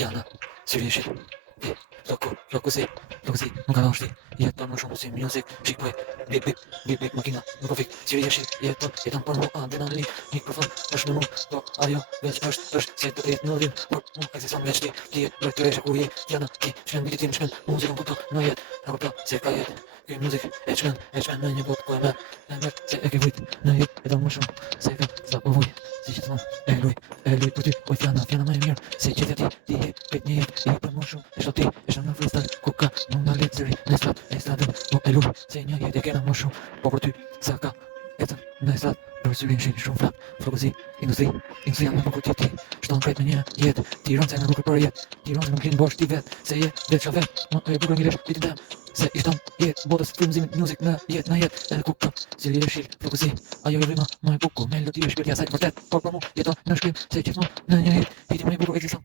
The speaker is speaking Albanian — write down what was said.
Diana, syri e shi. Loku si, nuk ka dashti. Jeton më shumë si music, shikoj. Bip bip, bip bip makina, nuk ofik. Syri e shi, jeton për mu adrenalin. Nik për fund, është me mu, po ajo veç është se do të jetë në vim. Por mu ekziston veç ti, jetë të resha ku je. Diana, ti shkën biti tim shkën, muzikën kupto në jetë. Rapporto se ka jetë. Ky muzik e shkën në një botë ku e merr se e ke vujt në jetë, jeton më shumë se ka sa po vuj. Si gjithmonë, e luj për ty, oj fjana më e mirë, se gjithja ti je pet një jetë, i për më shumë, e shto ti, e shto në freestyle, ku ka, më nga letë zëri, në estradën, po e luj, se një jetë e kena më shumë, po për ty, sa ka, jetën, në estradë, për syrin shi shumë flak, flokëzi, industria më përku ti, shton krejt me një jetë, ti rënë se në nuk e për jetë, ti rënë se nuk linë bosh ti vetë, se je vetë që vetë, më e bukur ngilesh bitin tem, se i shton jetë, botës frymëzimin music në jetë, edhe ku ka, si li e shil, flokëzi, ajo i rima, më e bukur, melodi e shpirtja saj vërtet, por për mu jeton në shkrim, se gjithmonë në një jetë, hiti më i bukur ekziston